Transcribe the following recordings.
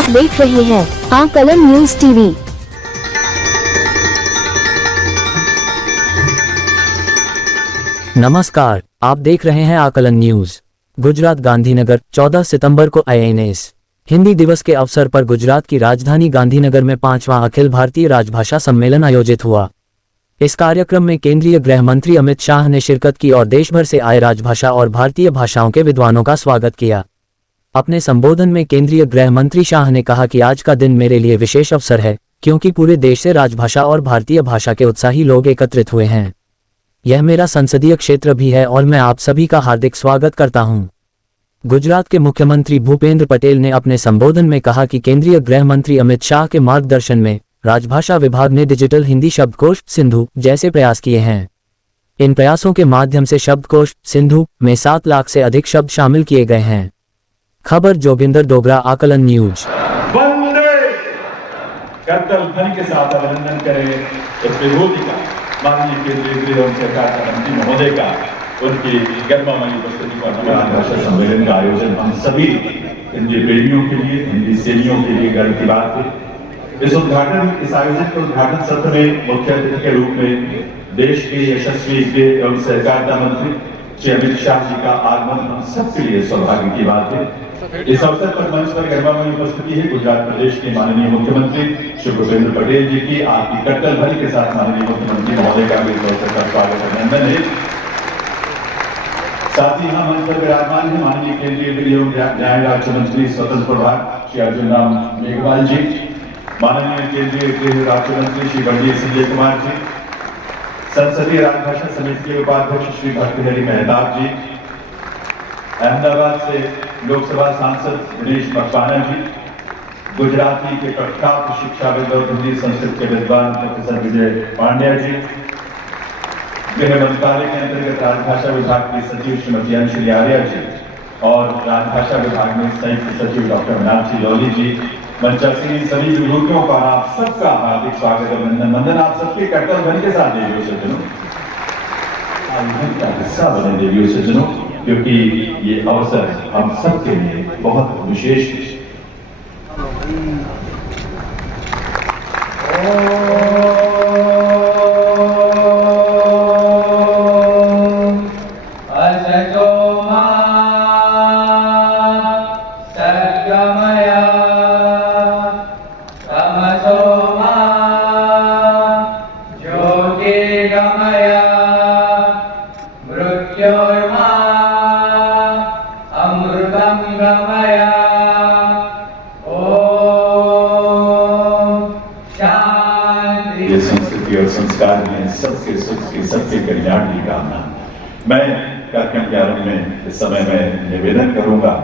आप देख रहे हैं आकलन न्यूज टीवी। नमस्कार, आप देख रहे हैं आकलन न्यूज। गुजरात गांधीनगर 14 सितंबर को INS हिंदी दिवस के अवसर पर गुजरात की राजधानी गांधीनगर में 5वां अखिल भारतीय राजभाषा सम्मेलन आयोजित हुआ। इस कार्यक्रम में केंद्रीय गृह मंत्री अमित शाह ने शिरकत की और देश भर से आए राजभाषा और भारतीय भाषाओं के विद्वानों का स्वागत किया। अपने संबोधन में केंद्रीय गृह मंत्री शाह ने कहा कि आज का दिन मेरे लिए विशेष अवसर है, क्योंकि पूरे देश से राजभाषा और भारतीय भाषा के उत्साही लोग एकत्रित हुए हैं। यह मेरा संसदीय क्षेत्र भी है और मैं आप सभी का हार्दिक स्वागत करता हूं। गुजरात के मुख्यमंत्री भूपेंद्र पटेल ने अपने संबोधन में कहा कि केंद्रीय गृह मंत्री अमित शाह के मार्गदर्शन में राजभाषा विभाग ने डिजिटल हिंदी शब्दकोश सिंधु जैसे प्रयास किए हैं। इन प्रयासों के माध्यम से शब्दकोश सिंधु में 7 लाख से अधिक शब्द शामिल किए गए हैं। खबर जोगिंदर डोगरा, आकलन न्यूज। वंदे करतल ध्वनि के साथ अभिनंदन करें इस विभूति का, माननीय केंद्रीय गृह एवं सहकारिता मंत्री महोदय का, उनकी गर्मामयी उपस्थिति पर राजभाषा सम्मेलन का आयोजन हम सभी हिंदी प्रेमियों के लिए, हिंदी सेवियों के लिए गर्व की बात है। इस आयोजन के उद्घाटन सत्र में मुख्य अतिथि के रूप में देश के यशस्वी गृह एवं सहकारिता मंत्री श्री अमित शाह जी का आगमन हम सबके लिए सौभाग्य की बात है। इस अवसर पर मंच पर गर्मामयी उपस्थिति है गुजरात प्रदेश के माननीय मुख्यमंत्री श्री भूपेंद्र पटेल जी की। आपकी कट्टल ध्वनि के साथ माननीय मुख्यमंत्री महोदय का भी इस अवसर पर स्वागत अभिनंदन है। साथ ही यहाँ मंच पर विराजमान है माननीय केंद्रीय गृह एवं न्याय राज्य मंत्री स्वतंत्र प्रभार श्री अर्जुन राम मेघवाल जी, माननीय केंद्रीय गृह राज्य मंत्री श्री बंडी संजय कुमार जी, संसदीय राजभाषा समिति के उपाध्यक्ष श्री भर्तृहरि मेहताब जी, अहमदाबाद से लोकसभा सांसद दिनेश मकवाना जी, गुजराती के प्रख्यात शिक्षाविद और हिंदी संस्कृत के विद्वान प्रोफेसर विजय पांड्या जी, गृह मंत्रालय के अंतर्गत राजभाषा विभाग की सचिव श्रीमती अंशुली आर्या जी और राजभाषा विभाग में संयुक्त सचिव डॉक्टर मीनाक्षी लौली जी, मंचासीन सभी विभूतियों का आप सबका हार्दिक स्वागत अभिनंदन। वंदन आप सबके कट्टल ध्वनि के साथ देवियों सज्जनों, का हिस्सा बने देवियों सज्जनों, क्योंकि ये अवसर हम सबके लिए बहुत विशेष है। ये संस्कृति और संस्कार में सबके सुख की, सबके कल्याण की कामना। मैं कार्यक्रम के आरंभ में इस समय में निवेदन करूंगा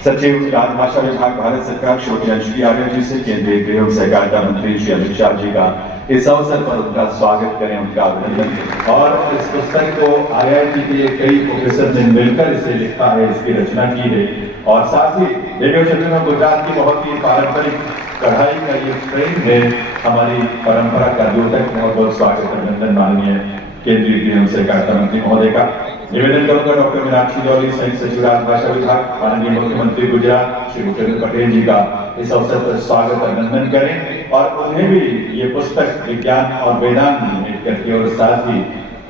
सचिव राजभाषा विभाग भारत सरकार श्रीमती अंशुली आर्या जी से केंद्रीय गृह एवं सहकारिता मंत्री श्री अमित शाह जी का इस अवसर पर उनका स्वागत करें, उनका अभिनंदन करें। और इस पुस्तक को IIT के कई प्रोफेसर ने मिलकर इसे लिखा है, इसकी रचना की है। और साथ ही देवियों सज्जनों, गुजरात की बहुत ही पारंपरिक कढ़ाई का ये फ्रेम है हमारी परंपरा का द्योतक। बहुत बहुत स्वागत अभिनंदन माननीय केंद्रीय गृह एवं सहकारिता मंत्री महोदय का। निवेदन करूंगा डॉक्टर मीनाक्षी लौली, संयुक्त सचिव राजभाषा विभाग, माननीय मुख्यमंत्री गुजरात श्री भूपेंद्र पटेल जी का इस अवसर पर स्वागत अभिनंदन करें और उन्हें भी ये पुस्तक विज्ञान और वेदांत भेंट करके और साथ ही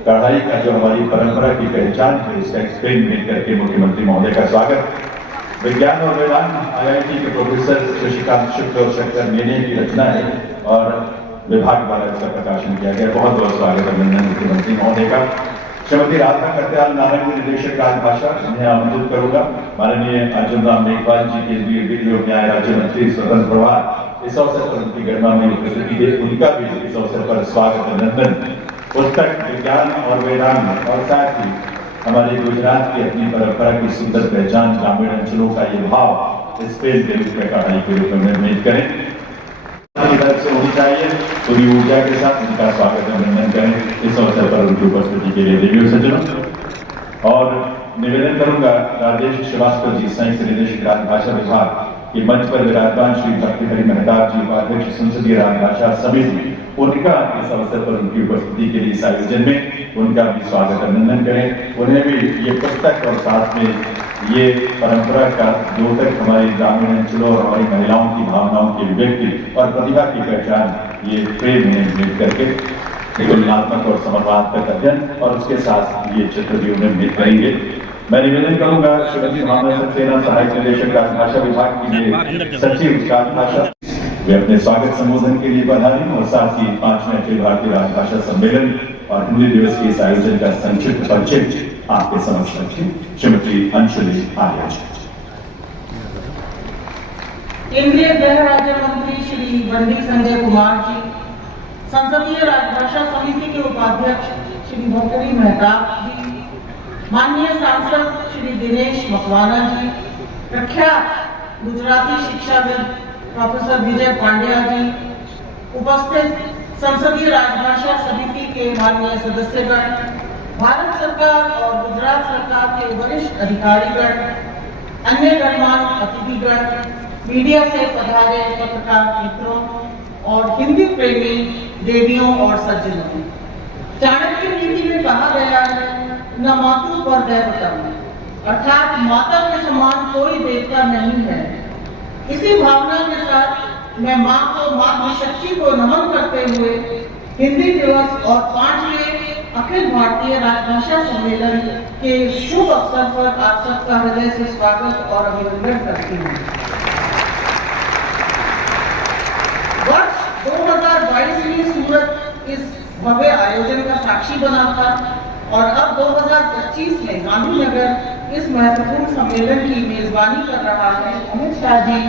कढ़ाई का जो हमारी परंपरा की पहचान है उसका एक्सप्लेन भेंट करके मुख्यमंत्री महोदय का स्वागत। विज्ञान और वेदांत IIT के प्रोफेसर शशिकांत शुक्ल और शंकर मेने की रचना है और विभाग द्वारा इसका प्रकाशन किया गया। बहुत बहुत स्वागत अभिनंदन मुख्यमंत्री महोदय का। श्रीमती राधा करत्याल नारायण निदेशक राजभाषा, उन्हें आमंत्रित करूंगा। माननीय अर्जुन राम मेघवाल जी केंद्रीय गृह एवं न्याय राज्य मंत्री स्वतंत्र प्रभार, इस अवसर पर उनकी गरिमामयी उपस्थिति है, उनका भी इस अवसर पर स्वागत अभिनंदन। पुस्तक विज्ञान और वेदांत और साथ ही हमारे गुजरात की अपनी परंपरा की सुंदर पहचान, ग्रामीण अंचलों का ये भाव इस पेज के रूप में कहानी के रूप में निर्मित करें से होनी चाहिए। पूरी ऊर्जा के साथ उनका स्वागत अभिनंदन करें इस अवसर पर उनकी उपस्थिति के लिए देवियों सज्जनों। और निवेदन करूंगा राजेश श्रीवास्तव जी, संयुक्त निदेशक राजभाषा विभाग, कि मंच पर विराजमान श्री भर्तृहरि मेहताब जी उपाध्यक्ष संसदीय राजभाषा समिति, उनका इस अवसर पर उनकी उपस्थिति के लिए इस आयोजन में उनका भी स्वागत अभिनंदन करें। उन्हें भी ये पुस्तक और साथ में ये परंपरा का द्योतक हमारे ग्रामीण अंचलों और हमारी महिलाओं की भावनाओं की अभिव्यक्ति और प्रतिभा की पहचान ये प्रेम में भेद करके तुलनात्मक और समर्पणात्मक अध्ययन और उसके साथ ये चित्र भी उन्हें भेद करेंगे। मैं निवेदन करूंगा श्रीमती भावना सक्सेना, सहायक निदेशक राजभाषा विभाग की सचिव राजभाषा, वे अपने स्वागत संबोधन के लिए पधारें और साथ ही 5वें अखिल भारतीय राजभाषा सम्मेलन और हिंदी दिवस के इस आयोजन का संक्षिप्त परिचय आपके समक्ष रखें। श्रीमती अंशुली आर्य। केंद्रीय गृह राज्य मंत्री श्री बंडी संजय कुमार जी, संसदीय राजभाषा समिति के उपाध्यक्ष श्री भर्तृहरि मेहताब जी, माननीय सांसद श्री दिनेश मकवाना जी, प्रख्यात गुजराती शिक्षाविद प्रोफेसर विजय पांड्या जी, उपस्थित संसदीय राजभाषा समिति के माननीय सदस्यगण, भारत सरकार और गुजरात सरकार के वरिष्ठ अधिकारीगण, अन्य गणमान्य अतिथिगण, मीडिया से पधारे पत्रकार मित्रों और हिंदी प्रेमी देवियों और सज्जनों। चाणक्य नीति में कहा गया है, न मातु पर दैवतम, अर्थात माता के समान कोई देवता नहीं है। इसी भावना के साथ मैं माँ को, मातृशक्ति को नमन करते हुए हिंदी दिवस और 5वें अखिल भारतीय राजभाषा सम्मेलन के शुभ अवसर पर आप सबका हृदय से स्वागत और अभिनंदन करती हूँ। वर्ष 2022 में सूरत इस भव्य आयोजन का साक्षी बना था और अब 2025 में गांधीनगर इस महत्वपूर्ण सम्मेलन की मेजबानी कर रहा है। अमित शाह जी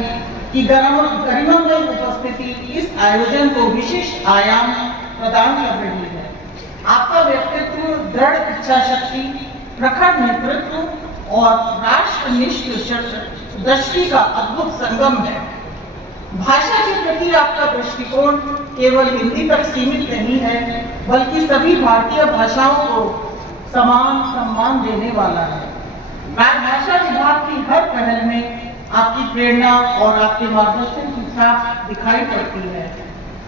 की गरिमामय उपस्थिति इस आयोजन को विशिष्ट आयाम प्रदान कर रही है। आपका व्यक्तित्व, दृढ़ इच्छा शक्ति, प्रखर नेतृत्व और राष्ट्रनिष्ठ दृष्टि का अद्भुत संगम है। भाषा के प्रति आपका दृष्टिकोण केवल हिंदी तक सीमित नहीं है, बल्कि सभी भारतीय भाषाओं को समान सम्मान देने वाला है। राजभाषा विभाग की हर पहल में आपकी प्रेरणा और आपके मार्गदर्शन की छाप दिखाई पड़ती है।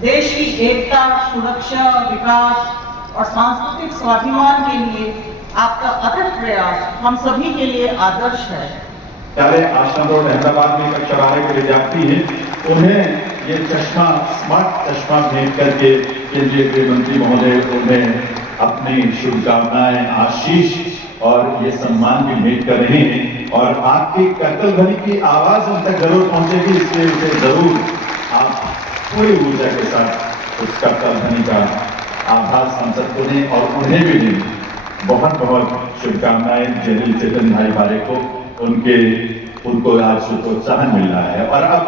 देश की एकता, सुरक्षा, विकास और सांस्कृतिक स्वाभिमान के लिए आपका अथक प्रयास हम सभी के लिए आदर्श है। प्यारे आश्रम रोड अहमदाबाद में कक्षा 12 के विद्यार्थी हैं, उन्हें ये चश्मा, स्मार्ट चश्मा भेंट करके केंद्रीय गृह मंत्री महोदय उन्हें अपनी शुभकामनाएं, आशीष और ये सम्मान भी भेंट कर रहे हैं और आपकी करतल ध्वनि की आवाज उन तक जरूर पहुंचेगी, इसलिए उसे जरूर आप पूरी ऊर्जा के साथ उस करतल ध्वनि का आभास हम सबको दें और उन्हें भी दें। बहुत बहुत शुभकामनाएं जनरल चेतन भाई भारे को, उनको आज प्रोत्साहन मिल रहा है। और अब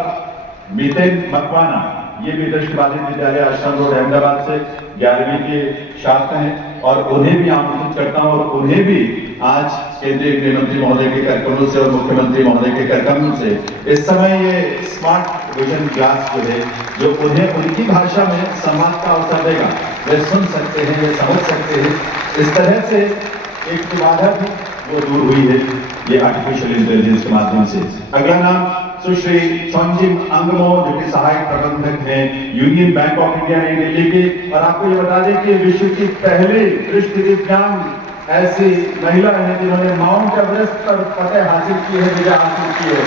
मितेन मकवाना, ये भी दृष्टिबाधित विद्यालय आश्रम रोड अहमदाबाद से 11वीं के छात्र हैं और उन्हें भी आमंत्रित करता हूं और उन्हें भी आज केंद्रीय गृह मंत्री महोदय के कार्यक्रमों से और मुख्यमंत्री महोदय के कार्यक्रमों से इस समय ये स्मार्ट विजन ग्लास जो है, जो उन्हें उनकी भाषा में संवाद का अवसर देगा, वे सुन सकते हैं, वे समझ सकते हैं। इस तरह से एक बाधा भी वो दूर हुई है ये आर्टिफिशियल इंटेलिजेंस के माध्यम से। अगला नाम सुश्री चोंजिम अंगमो, जो कि सहायक प्रबंधक हैं यूनियन बैंक ऑफ इंडिया नई दिल्ली के। और आपको ये बता दें कि विश्व की पहली दृष्टि दिव्यांग ऐसी महिला है जिन्होंने माउंट एवरेस्ट पर फतह हासिल की है, विजय हासिल की है।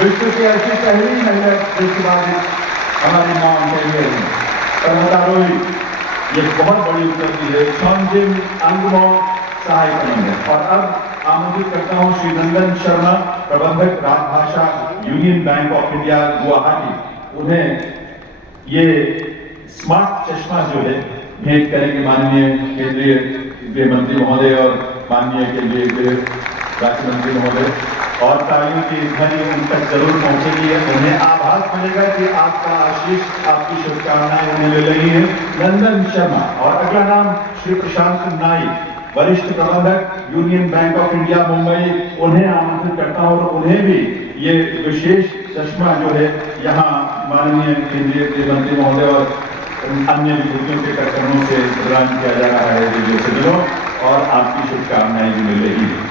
विश्व की ऐसी पहली महिला दृष्टिबाधित हमारी माउंट एवरेस्ट कर्मचारों, ये बहुत बड़ी उपलब्धि है। चोंजिम अंगमो सहायक प्रबंधक। और अब आमंत्रित करता हूं श्री नंदन शर्मा, प्रबंधक राजभाषा union bank of India Guwahati. उन्हें ये स्मार्ट चश्मा जो है भेंट करेंगे माननीय केंद्रीय गृह मंत्री महोदय और माननीय केंद्रीय गृह राज्य मंत्री महोदय। और तालियों की ध्वनि उन तक जरूर पहुंचेगी, उन्हें आभास मिलेगा कि आपका आशीष, आपकी शुभकामनाएं उन्हें मिल रही है। नंदन शर्मा। और अगला नाम श्री प्रशांत नाइक, वरिष्ठ प्रबंधक union bank of India Mumbai. उन्हें आमंत्रित करता हूं और उन्हें भी ये विशेष चश्मा जो है यहाँ माननीय केंद्रीय गृह मंत्री महोदय और अन्य विभूतियों के कार्यक्रमों से प्रदान किया जा रहा है रेडियो सज्जनों, और आपकी शुभकामनाएं भी मिल रही है।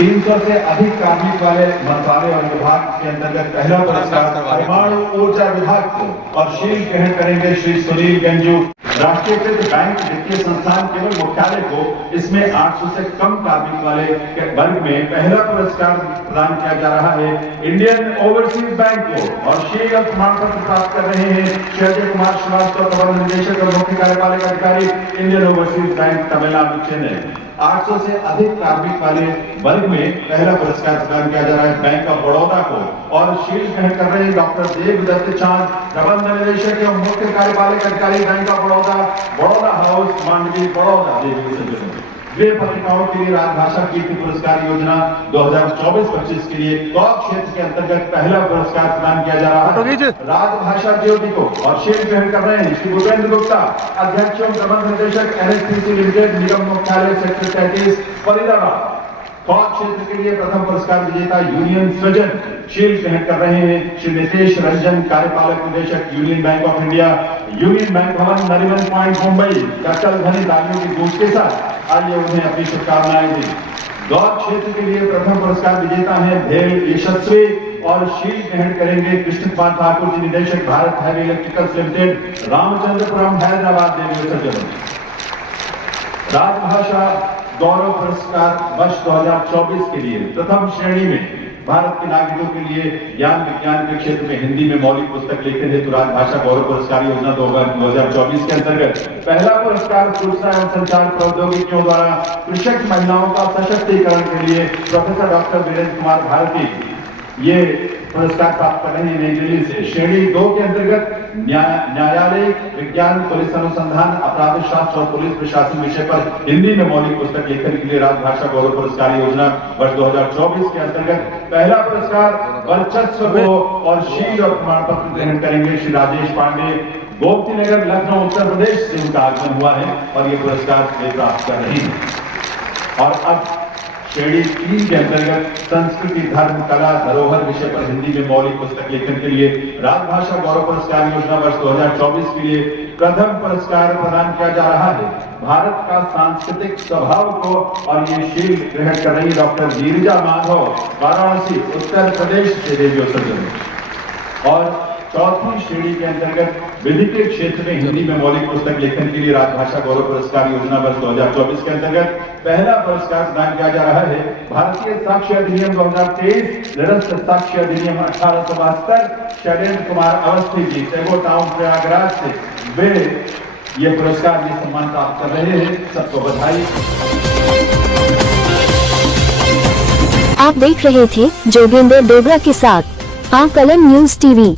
300 से अधिक कार्मिक वाले मंत्रालय और विभाग के अंतर्गत पहला पुरस्कार परमाणु ऊर्जा विभाग को और शील्ड ग्रहण करेंगे श्री सुनील गंजू। राष्ट्रीयकृत बैंक वित्तीय संस्थान केवल मुख्यालय को इसमें 800 से कम कार्मिक वाले के वर्ग में पहला पुरस्कार प्रदान किया जा रहा है। इंडियन ओवरसीज बैंक को और शील्ड और प्रमाण पत्र प्राप्त कर रहे हैं श्री अजय कुमार श्रीवास्तव, प्रबंध निदेशक और मुख्य कार्यपालक अधिकारी, Indian overseas bank, Tamil Nadu, Chennai. 800 से अधिक कार्मिक वाले वर्ग में पहला पुरस्कार प्रदान किया जा रहा है बैंक ऑफ बड़ौदा को और शील्ड ग्रहण कर रहे हैं डॉक्टर देवदत्त चांद, प्रबंध निदेशक एवं मुख्य कार्यपालक अधिकारी, bank of Baroda, Baroda house, Mandvi, Baroda. वे पत्रिकाओं के लिए राजभाषा कीर्ति पुरस्कार योजना 2024-25 के लिए कौक क्षेत्र के अंतर्गत पहला पुरस्कार प्रदान किया जा रहा है। राजभाषा ज्योति को और शील्ड ग्रहण कर रहे हैं श्री भूपेंद्र गुप्ता, अध्यक्ष एवं प्रबंध निदेशक, NHPC लिमिटेड, निगम मुख्यालय, सेक्टर 33, फरीदाबाद। कौक क्षेत्र के लिए प्रथम पुरस्कार विजेता यूनियन सृजन, शील्ड ग्रहण कर रहे हैं श्री नितेश रंजन, कार्यपालक निदेशक, union bank of India, union bank भवन, नरीमन पॉइंट, मुंबई। डॉक्टर धनी तालियों की गूंज के साथ आइए उन्हें अपनी शुभकामनाएं दी। गौर क्षेत्र के लिए प्रथम पुरस्कार विजेता है भेल यशस्वी और शील्ड ग्रहण करेंगे कृष्ण पाल ठाकुर जी, निदेशक, Bharat heavy electricals limited, Ramachandrapuram, Hyderabad. राजभाषा गौरव पुरस्कार वर्ष 2024 के लिए प्रथम श्रेणी में भारत के नागरिकों के लिए ज्ञान विज्ञान के क्षेत्र में हिंदी में मौलिक पुस्तक लेखन हेतु राजभाषा गौरव पुरस्कार योजना 2024 के अंतर्गत पहला पुरस्कार सूचना एवं संचार प्रौद्योगिकियों द्वारा कृषक महिलाओं का सशक्तिकरण के लिए प्रोफेसर डॉक्टर वीरेंद्र कुमार भारती ये पुरस्कार प्राप्त कर रहे हैं नई दिल्ली से। श्रेणी 2 के अंतर्गत न्यायालय विज्ञान, पुलिस अनुसंधान, अपराध शास्त्र और पुलिस प्रशासन विषय पर हिंदी में मौलिक पुस्तक लेखन के लिए राजभाषा गौरव पुरस्कार योजना वर्ष 2024 के अंतर्गत पहला पुरस्कार वर्चस्व को और शील्ड और प्रमाण पत्र ग्रहण करेंगे श्री राजेश पांडे, गोमती नगर, लखनऊ, उत्तर प्रदेश से उनका आगमन हुआ है और ये पुरस्कार वे प्राप्त कर रहे हैं। और अब श्रेणी 3 के अंतर्गत संस्कृति, धर्म, कला, धरोहर विषय पर हिंदी में मौलिक पुस्तक लेखन के लिए राजभाषा गौरव पुरस्कार योजना वर्ष 2024 के लिए प्रथम पुरस्कार प्रदान किया जा रहा है भारत का सांस्कृतिक स्वभाव को और ये शील्ड ग्रहण कर रही डॉक्टर नीरजा माधव, वाराणसी, उत्तर प्रदेश से रेडियो सर्जन। और चौथी श्रेणी के अंतर्गत विधि के क्षेत्र में हिंदी में मौलिक पुस्तक लेखन के लिए राजभाषा गौरव पुरस्कार योजना वर्ष 2024 के अंतर्गत पहला पुरस्कार प्रदान किया जा रहा है भारतीय साक्ष्य अधिनियम 2023, निरस्त साक्ष्य अधिनियम 1872, शैलेंद्र कुमार अवस्थी जी, टैगोर टाउन, प्रयागराज से वे ये पुरस्कार, ये सम्मान प्राप्त कर रहे हैं। सबको बधाई। आप देख रहे थे जोगेंद्र डोगरा के साथ आकलन न्यूज टीवी।